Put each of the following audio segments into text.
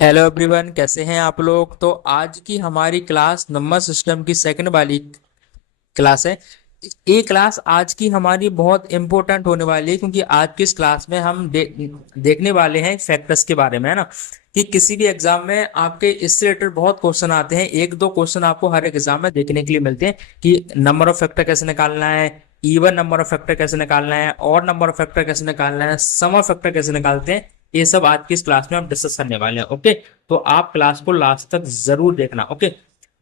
Hello everyone, कैसे हैं आप लोग। तो आज की हमारी क्लास नंबर सिस्टम की सेकंड वाली क्लास है। ये क्लास आज की हमारी बहुत इंपॉर्टेंट होने वाली है, क्योंकि आज की इस क्लास में हम देखने वाले हैं फैक्टर्स के बारे में, है ना। कि किसी भी एग्जाम में आपके इससे रिलेटेड बहुत क्वेश्चन आते हैं। एक दो क्वेश्चन आपको हर एक एग्जाम में देखने के लिए मिलते हैं कि नंबर ऑफ फैक्टर कैसे निकालना है, इवन नंबर ऑफ फैक्टर कैसे निकालना है, और नंबर ऑफ फैक्टर कैसे निकालना है, सम ऑफ फैक्टर कैसे निकालते हैं। ये सब आज की इस क्लास में हम डिस्कस करने वाले हैं। ओके, तो आप क्लास को लास्ट तक जरूर देखना। ओके,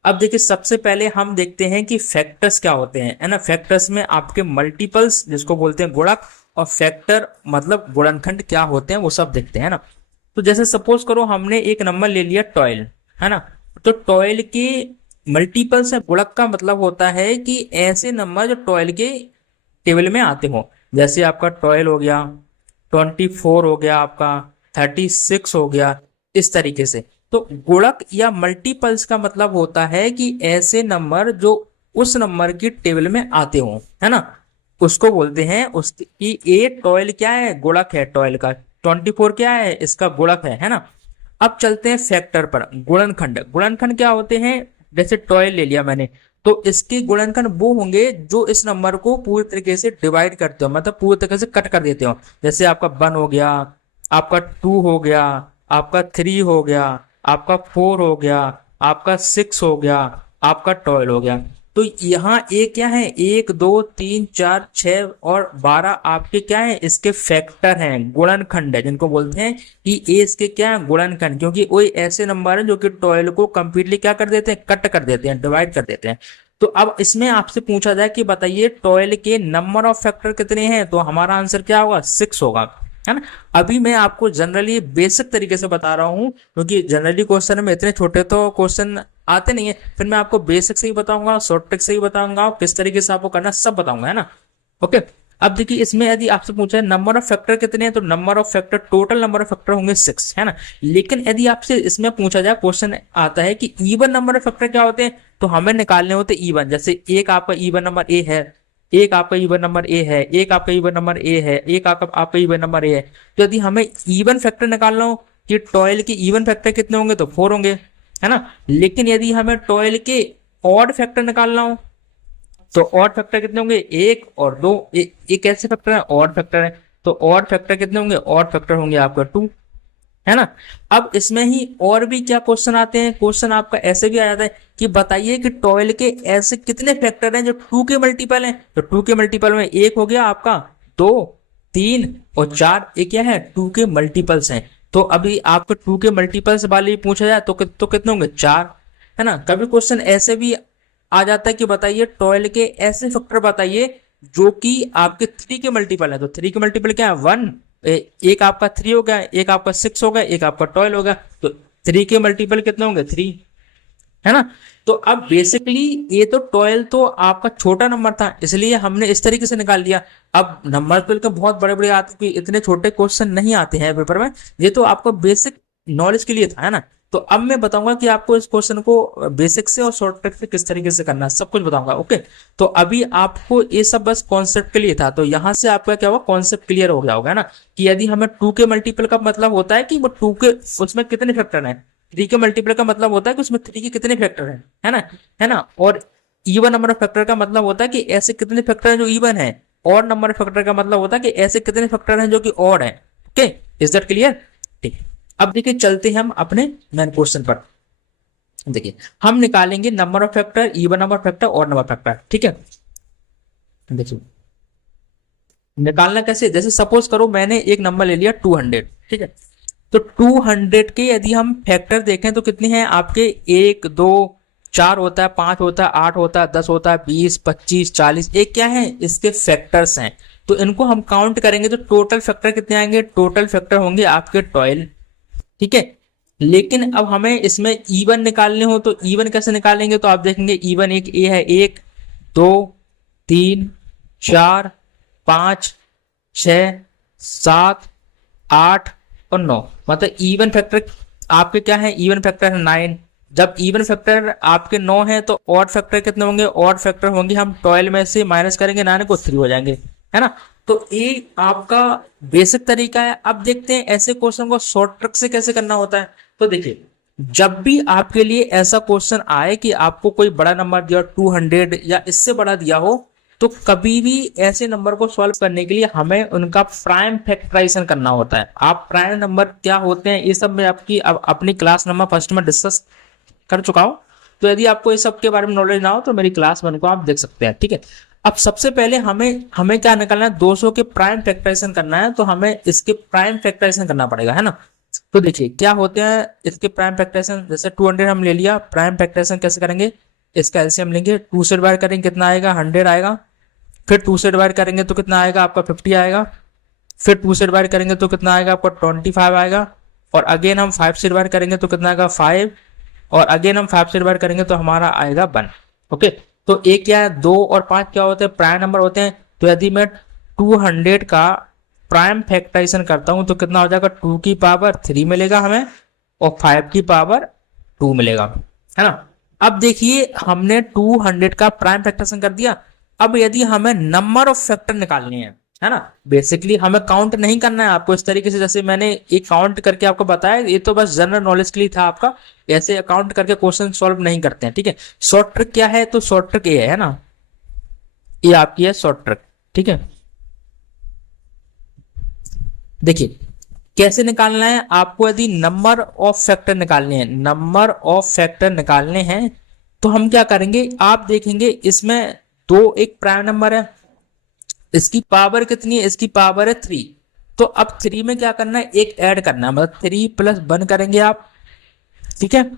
अब देखिए, सबसे पहले हम देखते हैं कि फैक्टर्स क्या होते हैं, है ना। फैक्टर्स में आपके मल्टीपल्स जिसको बोलते हैं गुणक, और फैक्टर मतलब गुणनखंड क्या होते हैं वो सब देखते हैं ना। तो जैसे सपोज करो हमने एक नंबर ले लिया 12, है ना। तो 12 के मल्टीपल्स है, गुणक का मतलब होता है कि ऐसे नंबर जो 12 के टेबल में आते हो। जैसे आपका 12 हो गया, 24 हो गया, आपका 36 हो गया, इस तरीके से। तो गुणक या मल्टीपल्स का मतलब होता है कि ऐसे नंबर जो उस नंबर की टेबल में आते हो, है ना, उसको बोलते हैं उसकी। ए 12 क्या है, गुणक है 12 का। 24 क्या है, इसका गुणक है ना। अब चलते हैं फैक्टर पर। गुणनखंड, गुणनखंड क्या होते हैं। जैसे 12 ले लिया मैंने, तो इसके गुणनखंड वो होंगे जो इस नंबर को पूरी तरीके से डिवाइड करते हो, मतलब पूरी तरीके से कट कर देते हो। जैसे आपका 1 हो गया, आपका 2 हो गया, आपका 3 हो गया, आपका 4 हो गया, आपका 6 हो गया, आपका 12 हो गया। तो यहाँ ए क्या है, 1 2 3 4 6 और 12 आपके क्या है, इसके फैक्टर हैं, गुणनखंड है, जिनको बोलते हैं कि ए इसके क्या है, गुणनखंड। क्योंकि वही ऐसे नंबर है जो कि 12 को कंप्लीटली क्या कर देते हैं, कट कर देते हैं, डिवाइड कर देते हैं। तो अब इसमें आपसे पूछा जाए कि बताइए 12 के नंबर ऑफ फैक्टर कितने हैं, तो हमारा आंसर क्या होगा, 6 होगा, है ना। अभी मैं आपको जनरली बेसिक तरीके से बता रहा हूँ, क्योंकि जनरली क्वेश्चन में इतने छोटे तो क्वेश्चन आते नहीं है। फिर मैं आपको बेसिक से ही बताऊंगा, शॉर्ट ट्रिक से ही बताऊंगा, किस तरीके से आपको करना सब बताऊंगा, है ना। ओके, अब देखिए, इसमें यदि आपसे पूछा है नंबर ऑफ फैक्टर कितने हैं, तो number of factor, total number of factor होंगे 6, है ना। लेकिन यदि आपसे इसमें पूछा जाए, क्वेश्चन आता है कि इवन नंबर ऑफ फैक्टर क्या होते हैं, तो हमें निकालने होते इवन। जैसे एक आपका इवन नंबर ए है, एक आपका इवन नंबर ए है, एक आपका इवन नंबर ए है, एक आपका इवन नंबर ए है। तो यदि हमें इवन फैक्टर निकालना हो कि 12 के इवन फैक्टर कितने होंगे, तो 4 होंगे, है ना। लेकिन यदि हमें 12 के ऑड फैक्टर निकालना हो, तो ऑड फैक्टर कितने होंगे, 1 और 2। एक ऐसे फैक्टर है, ऑड फैक्टर है। तो ऑड फैक्टर कितने होंगे, ऑड फैक्टर होंगे आपका 2, है ना। अब इसमें ही और भी क्या क्वेश्चन आते हैं, क्वेश्चन आपका ऐसे भी आ जाता है कि बताइए कि 12 के ऐसे कितने फैक्टर हैं जो 2 के मल्टीपल हैं। तो 2 के मल्टीपल में एक हो गया आपका, 2 3 और 4, ये क्या है, 2 के मल्टीपल्स हैं। तो अभी आपको 2 के मल्टीपल्स वाले पूछा जाए तो कितने होंगे, 4, है ना। कभी क्वेश्चन ऐसे भी आ जाता है कि बताइए 12 के ऐसे फैक्टर बताइए जो कि आपके 3 के मल्टीपल है। तो 3 के मल्टीपल क्या है, 1। एक आपका 3 हो गया, एक आपका 6 हो गया, एक आपका 12 हो गया। तो 3 के मल्टीपल कितने होंगे, 3, है ना। तो अब बेसिकली ये तो 12 तो आपका छोटा नंबर था, इसलिए हमने इस तरीके से निकाल लिया। अब नंबर तो के बहुत बड़े बड़े आते, कि इतने छोटे क्वेश्चन नहीं आते हैं पेपर में। ये तो आपको बेसिक नॉलेज के लिए था, है ना। तो अब मैं बताऊंगा कि आपको इस क्वेश्चन को बेसिक से और शॉर्ट ट्रिक से किस तरीके से करना है, सब कुछ बताऊंगा। ओके, तो अभी आपको ये सब बस कॉन्सेप्ट के लिए था, तो यहां से आपका क्या होगा, कॉन्सेप्ट क्लियर हो गया होगा, है ना। कि यदि हमें 2 के मल्टीपल का मतलब होता है कि वो 2 के उसमें कितने फैक्टर हैं, 3 के मल्टीपल का मतलब होता है कि उसमें 3 के कितने फैक्टर हैं, है ना, है ना। और इवन नंबर ऑफ फैक्टर का मतलब होता है कि ऐसे कितने फैक्टर हैं जो इवन है। और नंबर ऑफ फैक्टर का मतलब होता है कि ऐसे कितने फैक्टर हैं जो कि ऑड है। Okay, is that clear. ठीक, अब देखिए, चलते हैं हम अपने मेन क्वेश्चन पर। देखिए, हम निकालेंगे number of factor, even number factor और नंबर फैक्टर, ठीक है। देखिए, निकालना कैसे, जैसे सपोज करो मैंने एक नंबर ले लिया 200, ठीक है। तो 200 के यदि हम फैक्टर देखें तो कितने हैं आपके, 1 2 4 होता है, 5 होता है, 8 होता है, 10 होता है, 20 25 40, एक क्या है, इसके फैक्टर्स हैं। तो इनको हम काउंट करेंगे तो टोटल फैक्टर कितने आएंगे, टोटल फैक्टर होंगे आपके 12, ठीक है। लेकिन अब हमें इसमें इवन निकालने हो तो इवन कैसे निकालेंगे, तो आप देखेंगे इवन एक ए है, 1 2 3 4 5 6 7 8 और 9, मतलब इवन फैक्टर आपके क्या है, इवन फैक्टर है 9। जब इवन फैक्टर आपके 9 है तो ऑड फैक्टर कितने होंगे, ऑड फैक्टर होंगे, हम 12 में से माइनस करेंगे 9 को, 3 हो जाएंगे, है ना। तो ये आपका बेसिक तरीका है। अब देखते हैं ऐसे क्वेश्चन को शॉर्ट ट्रिक से कैसे करना होता है। तो देखिए, जब भी आपके लिए ऐसा क्वेश्चन आए कि आपको कोई बड़ा नंबर दिया 200 या इससे बड़ा दिया हो, तो कभी भी ऐसे नंबर को सॉल्व करने के लिए हमें उनका प्राइम फैक्टराइजेशन करना होता है। आप प्राइम नंबर क्या होते हैं ये सब मैं आपकी अपनी क्लास नंबर फर्स्ट में डिस्कस कर चुका हूं। तो यदि आपको इस सब के बारे में नॉलेज ना हो तो मेरी क्लास 1 को आप देख सकते हैं, ठीक है। अब सबसे पहले हमें हमें क्या निकालना है, 200 के प्राइम फैक्टराइजेशन करना है, तो हमें इसके प्राइम फैक्टराइजेशन करना पड़ेगा, है ना। तो देखिए क्या होते हैं इसके प्राइम फैक्टराइजेशन। जैसे 200 हम ले लिया, प्राइम फैक्टराइजेशन कैसे करेंगे, इसका एलसीएम लेंगे, 2 से डिवाइड करेंगे कितना आएगा, 100 आएगा। फिर 2 से डिवाइड करेंगे तो कितना आएगा आपका 50 आएगा। फिर 2 से डिवाइड करेंगे तो कितना आएगा आपका 25 आएगा। और अगेन हम 5 से डिवाइड करेंगे तो कितना आएगा 5। और अगेन हम 5 से डिवाइड करेंगे तो हमारा आएगा 1। ओके, तो एक क्या है, 2 और 5 क्या होते हैं, प्राइम नंबर होते हैं। तो यदि मैं 200 का प्राइम फैक्टराइजेशन करता हूं तो कितना हो जाएगा, 2 की पावर 3 मिलेगा हमें और 5 की पावर 2 मिलेगा, है ना। अब देखिए हमने 200 का प्राइम फैक्टराइजेशन कर दिया। अब यदि हमें नंबर ऑफ फैक्टर निकालनी है ना, बेसिकली हमें काउंट नहीं करना है आपको इस तरीके से जैसे मैंने एक काउंट करके आपको बताया, ये तो बस जनरल नॉलेज के लिए था आपका। ऐसे काउंट करके क्वेश्चन सॉल्व नहीं करते हैं, ठीक है। शॉर्ट ट्रिक क्या है, तो शॉर्ट ट्रिक ये है ना, ये आपकी है शॉर्ट ट्रिक, ठीक है। देखिए कैसे निकालना है आपको, यदि नंबर ऑफ फैक्टर निकालने हैं, नंबर ऑफ फैक्टर निकालने हैं तो हम क्या करेंगे, आप देखेंगे इसमें एक प्राइम नंबर है, इसकी पावर कितनी है, इसकी पावर है 3। तो अब 3 में क्या करना है, एक ऐड करना है, मतलब 3 + 1 करेंगे आप, ठीक है।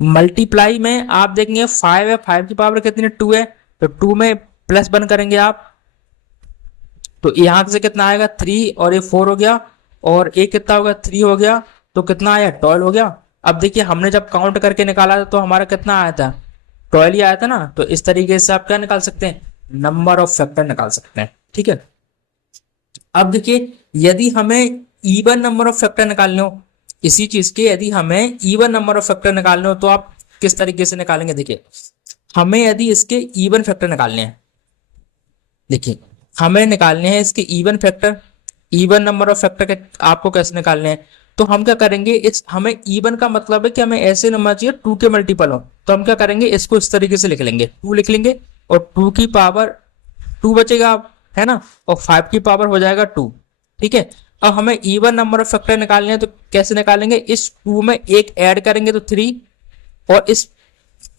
मल्टीप्लाई में आप देखेंगे 5 है, 5 की पावर कितनी है 2 है, तो 2 में +1 करेंगे आप, तो यहां से कितना आएगा 3 और ये 4 हो गया और ये कितना होगा 3 हो गया, तो कितना आया 12 हो गया। अब देखिए हमने जब काउंट करके निकाला था तो हमारा कितना आया था, 12 ही आया था ना। तो इस तरीके से आप क्या निकाल सकते हैं, नंबर ऑफ फैक्टर निकाल सकते हैं, ठीक है। अब देखिए यदि हमें इवन नंबर ऑफ फैक्टर निकालने हो इसी चीज के, यदि हमें इवन नंबर ऑफ फैक्टर निकालने हो तो आप किस तरीके से निकालेंगे, देखिए हमें यदि इसके इवन फैक्टर निकालने हैं, देखिए हमें निकालने हैं इसके even factor, even number of factor के आपको कैसे निकालने हैं। तो हम क्या करेंगे, इस हमें इवन का मतलब है कि हमें ऐसे नंबर चाहिए 2 के मल्टीपल हो। तो हम क्या करेंगे, इसको इस तरीके से लिख लेंगे, 2 लिख लेंगे और 2 की पावर 2 बचेगा, है ना, और 5 की पावर हो जाएगा 2, ठीक है। अब हमें इवन नंबर ऑफ फैक्टर निकालने हैं तो कैसे निकालेंगे, इस 2 में एक ऐड करेंगे तो 3, और इस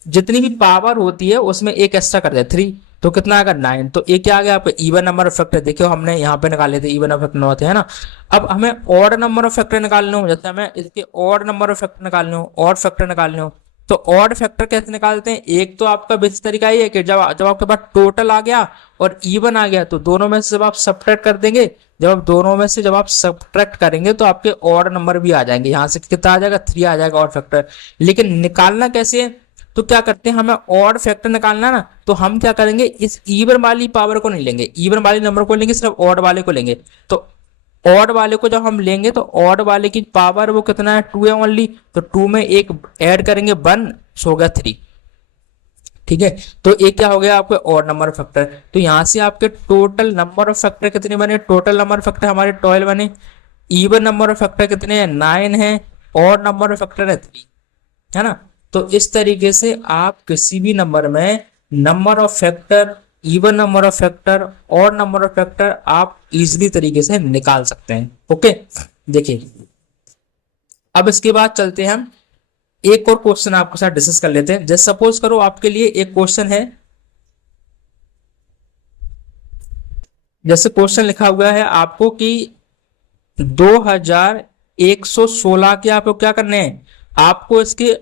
जितनी भी पावर होती है उसमें एक एक्स्ट्रा कर दे 3, तो कितना आएगा 9। तो एक क्या आ गया आपका इवन नंबर ऑफ फैक्टर, देखियो हमने यहाँ पे निकाले थे इवन ऑफ फैक्टर होते हैं ना। अब हमें ऑड नंबर ऑफ फैक्टर निकालने हो, जैसे हमें इसके ऑड नंबर ऑफ फैक्टर निकालने हो, ऑड फैक्टर निकालने हो, तो ऑड फैक्टर कैसे निकालते हैं, एक तो आपका बेसिक तरीका ये है कि जब जब आपके पास टोटल आ गया और इवन आ गया तो दोनों में से जब आप सब्ट्रैक्ट कर देंगे, जब आप सब्ट्रैक्ट करेंगे तो आपके ऑड नंबर भी आ जाएंगे, यहाँ से कितना आ जाएगा 3 आ जाएगा ऑड फैक्टर। लेकिन निकालना कैसे है, तो क्या करते हैं, हमें ऑड फैक्टर निकालना ना, तो हम क्या करेंगे, इस इवन वाली पावर को नहीं लेंगे, इवन वाली नंबर को लेंगे, सिर्फ ऑड वाले को लेंगे। तो ऑड वाले को जब हम लेंगे तो ऑड वाले की पावर वो कितना है 2 है ओनली, तो 2 में एक ऐड करेंगे 1, हो गया 3, ठीक है। तो एक क्या हो गया आपके ऑड नंबर ऑफ फैक्टर। तो यहां से आपके टोटल नंबर ऑफ फैक्टर कितने बने, टोटल नंबर ऑफ फैक्टर हमारे 12 बने, इवन नंबर ऑफ फैक्टर कितने हैं 9 है, ऑड नंबर ऑफ फैक्टर है 3, है ना। तो इस तरीके से आप किसी भी नंबर में number of factor, even number of factor और नंबर ऑफ फैक्टर आप इजीली तरीके से निकाल सकते हैं। ओके, देखिए अब इसके बाद चलते हैं हम एक और क्वेश्चन आपके साथ डिस्कस कर लेते हैं। जैसे सपोज करो आपके लिए एक क्वेश्चन है, जैसे क्वेश्चन लिखा हुआ है आपको कि 2116 के आपको क्या करने हैं, आपको इसके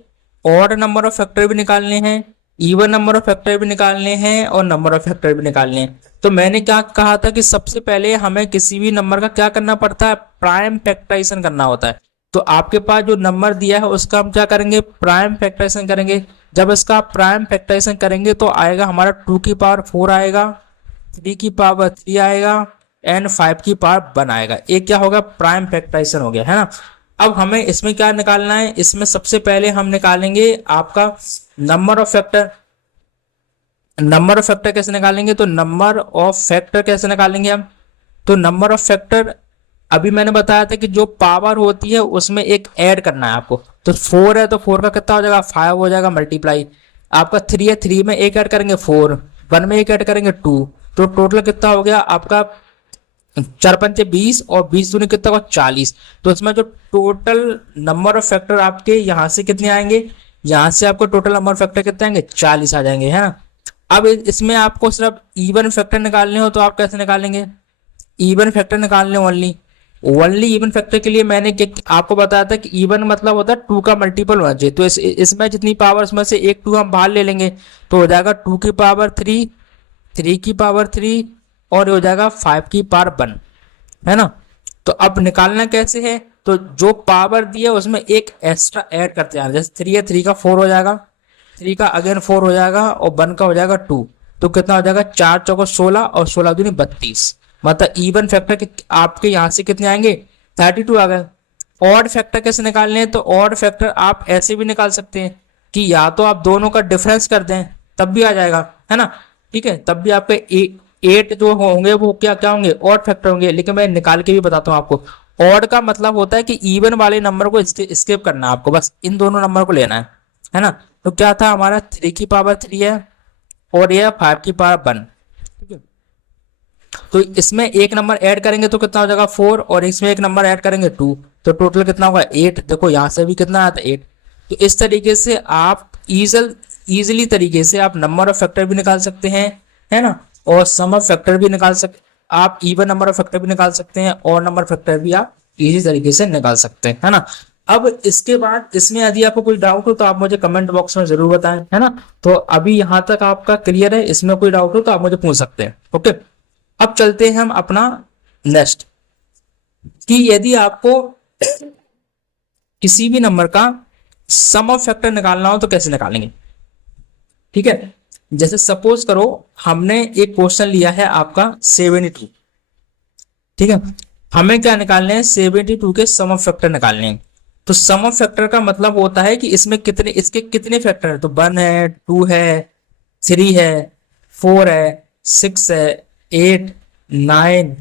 ऑड नंबर ऑफ फैक्टर भी निकालने हैं, इवन नंबर ऑफ फैक्टर भी निकालने हैं और नंबर ऑफ फैक्टर भी निकालने हैं। तो मैंने क्या कहा था कि सबसे पहले हमें किसी भी नंबर का क्या करना पड़ता है, प्राइम फैक्टराइजेशन करना होता है। तो आपके पास जो नंबर दिया है उसका हम क्या करेंगे, प्राइम फैक्टराइजेशन करेंगे। जब इसका प्राइम फैक्टराइजेशन करेंगे तो आएगा हमारा 2 की पावर 4 आएगा, 3 की पावर 3 आएगा एंड 5 की पावर 1 आएगा। एक क्या होगा, प्राइम फैक्टराइजेशन हो गया, है ना। अब हमें इसमें क्या निकालना है, इसमें सबसे पहले हम निकालेंगे आपका number of factor. Number of factor कैसे निकालेंगे, तो नंबर ऑफ फैक्टर कैसे निकालेंगे हम, तो नंबर ऑफ फैक्टर अभी मैंने बताया था कि जो पावर होती है उसमें एक ऐड करना है आपको। तो 4 है तो 4 का कितना हो जाएगा 5 हो जाएगा मल्टीप्लाई। आपका 3 है 3 में एक ऐड करेंगे 4, 1 में एक ऐड करेंगे 2, तो टोटल कितना हो गया आपका 4×5 = 20 और 20 दूनी कितना होगा 40। तो इसमें जो टोटल नंबर ऑफ फैक्टर आपके यहाँ से कितने आएंगे, यहाँ से आपको टोटल नंबर ऑफ फैक्टर कितने आएंगे 40 आ जाएंगे, है ना। अब इसमें आपको सिर्फ इवन फैक्टर निकालने हो तो आप कैसे निकालेंगे, इवन फैक्टर निकालने ओनली ओनली इवन फैक्टर के लिए मैंने आपको बताया था कि इवन मतलब होता है 2 का मल्टीपल होना चाहिए। तो इसमें जितनी पावर उसमें से एक 2 हम बाहर ले लेंगे तो हो जाएगा 2 की पावर 3, 3 की पावर 3 और हो जाएगा 5 की पावर 1, है ना। तो अब निकालना कैसे है, तो जो पावर दी है उसमें एक एक्स्ट्रा ऐड करते हैं, जैसे 3 है 3 का 4 हो जाएगा, 3 का अगेन 4 हो जाएगा और 1 का हो जाएगा 2। तो कितना हो जाएगा 4 चौको 16 और 16 दूनी 32। मतलब इवन फैक्टर आपके यहाँ से कितने आएंगे 32 आ गए। ऑड फैक्टर कैसे निकालने हैं, तो ऑड फैक्टर आप ऐसे भी निकाल सकते हैं कि या तो आप दोनों का डिफरेंस कर दें तब भी आ जाएगा, है ना। ठीक है, तब भी आपके 8 जो होंगे वो क्या क्या होंगे ऑड फैक्टर होंगे। लेकिन मैं निकाल के भी बताता हूँ आपको। ऑड का मतलब होता है कि इवन वाले नंबर को स्किप करना है आपको, बस इन दोनों नंबर को लेना है ना। तो क्या था हमारा 3 की पावर 3 है और यह 5 की पावर 1। ठीक है, तो इसमें एक नंबर ऐड करेंगे तो कितना हो जाएगा 4 और इसमें एक नंबर ऐड करेंगे 2, तो टोटल कितना होगा 8। देखो यहाँ से भी कितना आता है 8। तो इस तरीके से आप इजिली तरीके से आप नंबर ऑफ फैक्टर भी निकाल सकते हैं, है ना, और सम ऑफ फैक्टर भी निकाल सकते, आप इवन नंबर ऑफ फैक्टर भी निकाल सकते हैं और नंबर फैक्टर भी आप इजी तरीके से निकाल सकते हैं, है ना। अब इसके बाद इसमें यदि आपको कोई डाउट हो तो आप मुझे कमेंट बॉक्स में जरूर बताएं, है ना। तो अभी यहाँ तक आपका क्लियर है, इसमें कोई डाउट हो तो आप मुझे पूछ सकते हैं। ओके, अब चलते हैं हम अपना नेक्स्ट, कि यदि आपको किसी भी नंबर का सम ऑफ फैक्टर निकालना हो तो कैसे निकालेंगे। ठीक है, जैसे सपोज करो हमने एक क्वेश्चन लिया है आपका 72। ठीक है, हमें क्या निकालने हैं 72 के सम ऑफ फैक्टर निकालने हैं। तो सम ऑफ फैक्टर का मतलब होता है कि इसमें कितने इसके कितने फैक्टर है, तो 1 है 2 है 3 है 4 है 6 है 8 9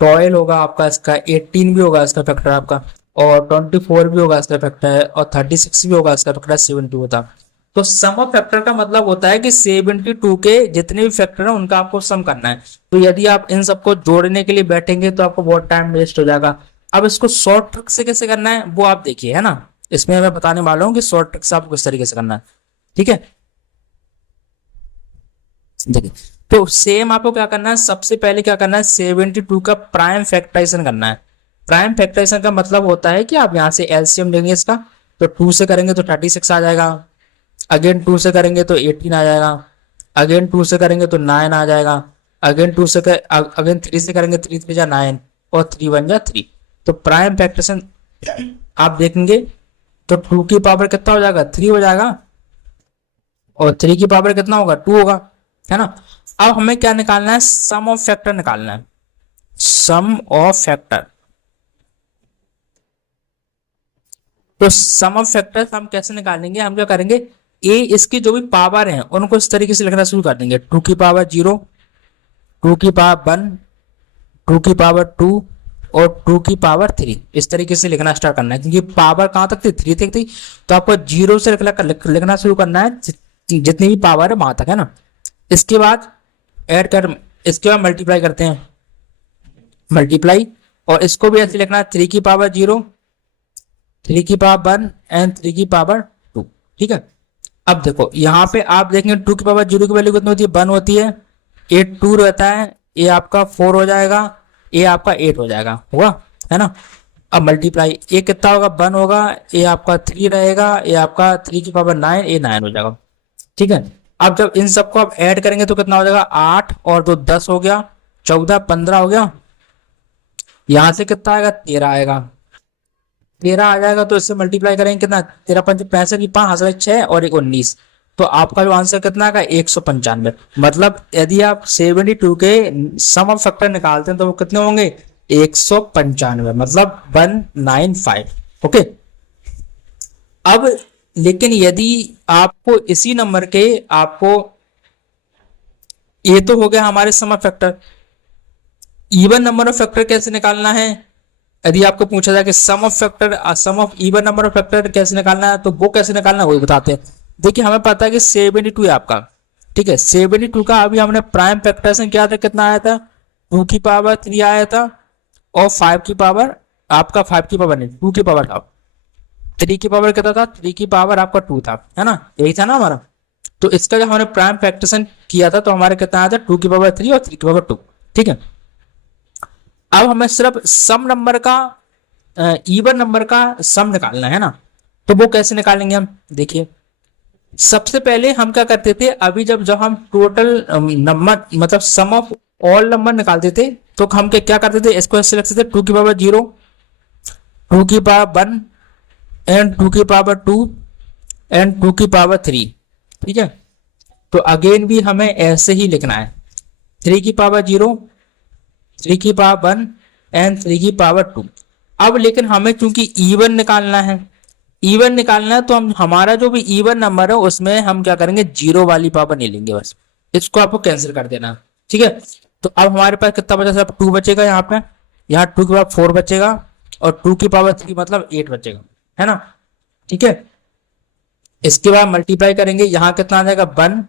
12 होगा आपका, इसका 18 भी होगा इसका फैक्टर आपका, और 24 भी होगा इसका फैक्टर, और 36 भी होगा इसका फैक्टर, 72 होता। तो सम ऑफ फैक्टर का मतलब होता है कि 72 के जितने भी फैक्टर हैं उनका आपको सम करना है। तो यदि आप इन सबको जोड़ने के लिए बैठेंगे तो आपको बहुत टाइम वेस्ट हो जाएगा। अब इसको शॉर्ट ट्रिक से कैसे करना है वो आप देखिए, है ना। इसमें मैं बताने वाला हूँ कि शॉर्ट ट्रिक से आपको किस तरीके से करना है। ठीक है, देखिए, तो सेम आपको क्या करना है, सबसे पहले क्या करना है 72 का प्राइम फैक्टराइजेशन करना है। प्राइम फैक्टराइजेशन का मतलब होता है कि आप यहाँ से एलसीएम लेंगे इसका, तो 2 से करेंगे तो 36 आ जाएगा, अगेन 2 से करेंगे तो 18 आ जाएगा, अगेन 2 से करेंगे तो 9 आ जाएगा, अगेन 2 से अगेन 3 से करेंगे 3 3 जा 9 और 3 1 जा 3। तो प्राइम फैक्टराइजेशन आप देखेंगे तो 2 की पावर कितना हो जाएगा 3 हो जाएगा, और 3 की पावर कितना होगा 2 होगा, है ना। अब हमें क्या निकालना है, सम ऑफ फैक्टर निकालना है, सम ऑफ फैक्टर। तो सम ऑफ फैक्टर्स हम कैसे निकालेंगे, हम क्या करेंगे इसकी जो भी पावर है उनको इस तरीके से लिखना शुरू कर देंगे, 2 की पावर 0, 2 की पावर 1, 2 की पावर 2 और 2 की पावर 3। इस तरीके से लिखना स्टार्ट करना है, क्योंकि पावर कहां तक थी 3 तक थी, तो आपको 0 से लिखना शुरू करना है जितनी भी पावर है वहां तक, है ना। इसके बाद ऐड कर, इसके बाद मल्टीप्लाई करते हैं, मल्टीप्लाई, और इसको भी ऐसे लिखना है 3 की पावर 0, 3 की पावर 1 एंड 3 की पावर 2। ठीक है, अब देखो यहाँ पे आप देखेंगे 2 की पावर 0 की वैल्यू कितनी होती है 1 होती है, ये 2 रहता है, ये आपका 4 हो जाएगा, ये आपका 8 हो जाएगा, हुआ, है ना। अब मल्टीप्लाई, ये कितना होगा 1 होगा, ये आपका 3 रहेगा, ये आपका 3 की पावर 9, ये 9 हो जाएगा। ठीक है, अब जब इन सबको आप ऐड करेंगे तो कितना हो जाएगा 8 और 2 10 हो गया, 14 15 हो गया, यहां से कितना आएगा 13 आएगा, 13 आ जाएगा। तो इससे मल्टीप्लाई करेंगे कितना 13 5 65 की 5 हाथ 6 और 1 19, तो आपका जो आंसर कितना आएगा 195। मतलब यदि आप 72 के सम ऑफ फैक्टर निकालते हैं तो वो कितने होंगे 195, मतलब 195। ओके, अब लेकिन यदि आपको इसी नंबर के आपको, ये तो हो गया हमारे sum of factor, even number of factor कैसे निकालना है, यदि आपको पूछा जाए कि sum of factor, sum of even number of factor कैसे निकालना है, तो वो कैसे निकालना है वही बताते हैं। देखिए हमें पता है कि 72 है आपका, ठीक है। 72 का अभी हमने प्राइम फैक्टराइजेशन किया था, कितना आया था, 2 की पावर 3 आया था, और 5 की पावर, आपका 5 की पावर नहीं, 2 की पावर था, 3 की पावर कितना था, 3 की पावर आपका 2 था, है ना, यही था ना हमारा। तो इसका जब हमने प्राइम फैक्टराइजेशन किया था तो हमारे कितना आया था, 2 की पावर 3 और 3 की पावर 2, ठीक है। अब हमें सिर्फ सम नंबर का, इवन नंबर का सम निकालना है ना, तो वो कैसे निकालेंगे हम, देखिए सबसे पहले हम क्या करते थे, अभी जब जब हम टोटल नंबर मतलब सम ऑफ ऑल नंबर निकालते थे, तो हम क्या करते थे, इसको ऐसे लिखते थे 2 की पावर 0, 2 की पावर 1 एंड 2 की पावर 2 एंड 2 की पावर 3, ठीक है। तो अगेन भी हमें ऐसे ही लिखना है, 3 की पावर 0, 3 की पावर 1 एंड 3 की पावर 2। अब लेकिन हमें चूंकि इवन निकालना है, इवन निकालना है, तो हम हमारा जो भी इवन नंबर है उसमें हम क्या करेंगे, जीरो वाली पावर नहीं लेंगे, बस इसको आपको कैंसिल कर देना, ठीक है। तो अब हमारे पास कितना बचा, सिर्फ 2 बचेगा यहाँ पे, यहाँ 2 की पावर 4 बचेगा, और 2 की पावर 3 मतलब 8 बचेगा, है ना, ठीक है। इसके बाद मल्टीप्लाई करेंगे, यहाँ कितना आ जाएगा 1,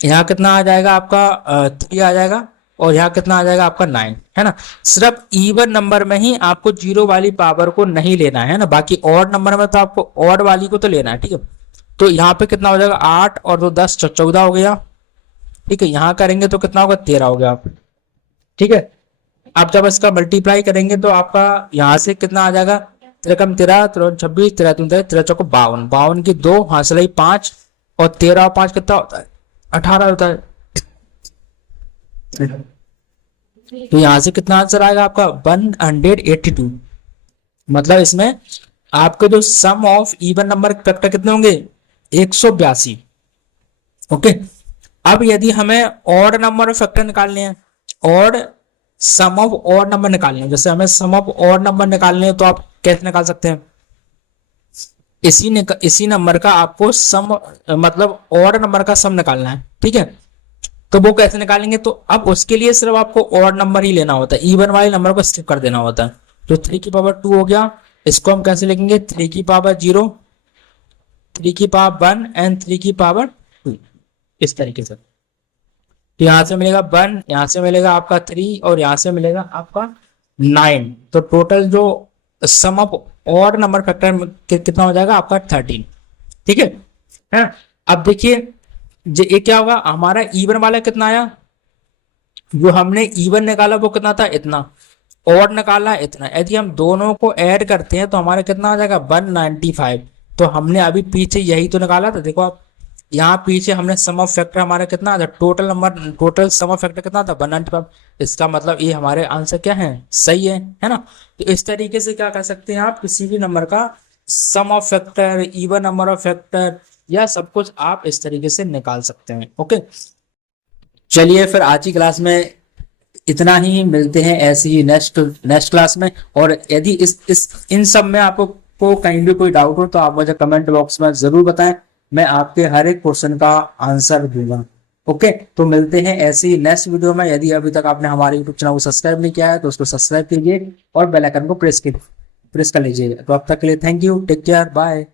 यहाँ कितना आ जाएगा आपका 3 आ जाएगा, और यहाँ कितना आ जाएगा आपका 9, है ना। सिर्फ इवन नंबर में ही आपको जीरो वाली पावर को नहीं लेना है ना, बाकी ऑड नंबर में तो आपको ऑड वाली को तो लेना है, ठीक है। तो यहाँ पे कितना हो जाएगा 8 और 2 10 14 हो गया, ठीक है। यहाँ करेंगे तो कितना होगा 13 हो गया, ठीक है। अब जब इसका मल्टीप्लाई करेंगे तो आपका यहाँ से कितना आ जाएगा, 13 13 26 13 13 चौको 52, 52 की 2 हासिल 5, और 13 और 5 कितना होता है 18 होता है। तो यहां से कितना आंसर आएगा आपका 182, मतलब इसमें आपके जो सम ऑफ इवन नंबर फैक्टर कितने होंगे 182, ओके। अब यदि हमें ऑड नंबर ऑफ फैक्टर निकालने हैं, odd sum of odd number निकालने हैं, जैसे हमें सम ऑफ ऑड नंबर निकालने हैं तो आप कैसे निकाल सकते हैं, इसी नंबर का आपको सम मतलब ऑड नंबर का सम निकालना है, ठीक है। तो वो कैसे निकालेंगे, तो अब उसके लिए सिर्फ आपको ऑड नंबर ही लेना होता है, इवन वाले नंबर को स्किप कर देना होता है। तो 3 की पावर 2 हो गया, इसको हम कैसे लिखेंगे, 3 की पावर 0, 3 की पावर 1 एंड 3 की पावर 2, इस तरीके से। तो यहां से मिलेगा 1, यहां से मिलेगा आपका 3, और यहां से मिलेगा आपका 9। तो टोटल जो सम ऑफ ऑड नंबर फैक्टर कितना हो जाएगा आपका 13, ठीक है। अब देखिए ये क्या होगा, हमारा इवन वाला कितना आया, जो हमने इवन निकाला वो कितना था इतना, ऑड निकाला इतना, यदि हम दोनों को ऐड करते हैं तो हमारा कितना आ जाएगा 195। तो हमने अभी पीछे यही तो निकाला था, देखो आप यहाँ पीछे हमने सम ऑफ फैक्टर हमारा कितना था, total number total sum of factor कितना था 195। इसका मतलब ये हमारे आंसर क्या है, सही है ना। तो इस तरीके से क्या कर सकते हैं आप, किसी भी नंबर का sum of factor, even number of factor, या सब कुछ आप इस तरीके से निकाल सकते हैं, ओके। चलिए फिर आज की क्लास में इतना ही, मिलते हैं ऐसे ही नेक्स्ट क्लास में। और यदि इस इन सब में आपको कहीं भी कोई डाउट हो तो आप मुझे कमेंट बॉक्स में जरूर बताएं, मैं आपके हर एक क्वेश्चन का आंसर दूंगा, ओके। तो मिलते हैं ऐसे ही नेक्स्ट वीडियो में। यदि अभी तक आपने हमारे यूट्यूब चैनल को सब्सक्राइब नहीं किया है तो उसको सब्सक्राइब कीजिए और बेल आइकन को प्रेस कर लीजिए। तो अब तक के लिए thank you, take care, bye.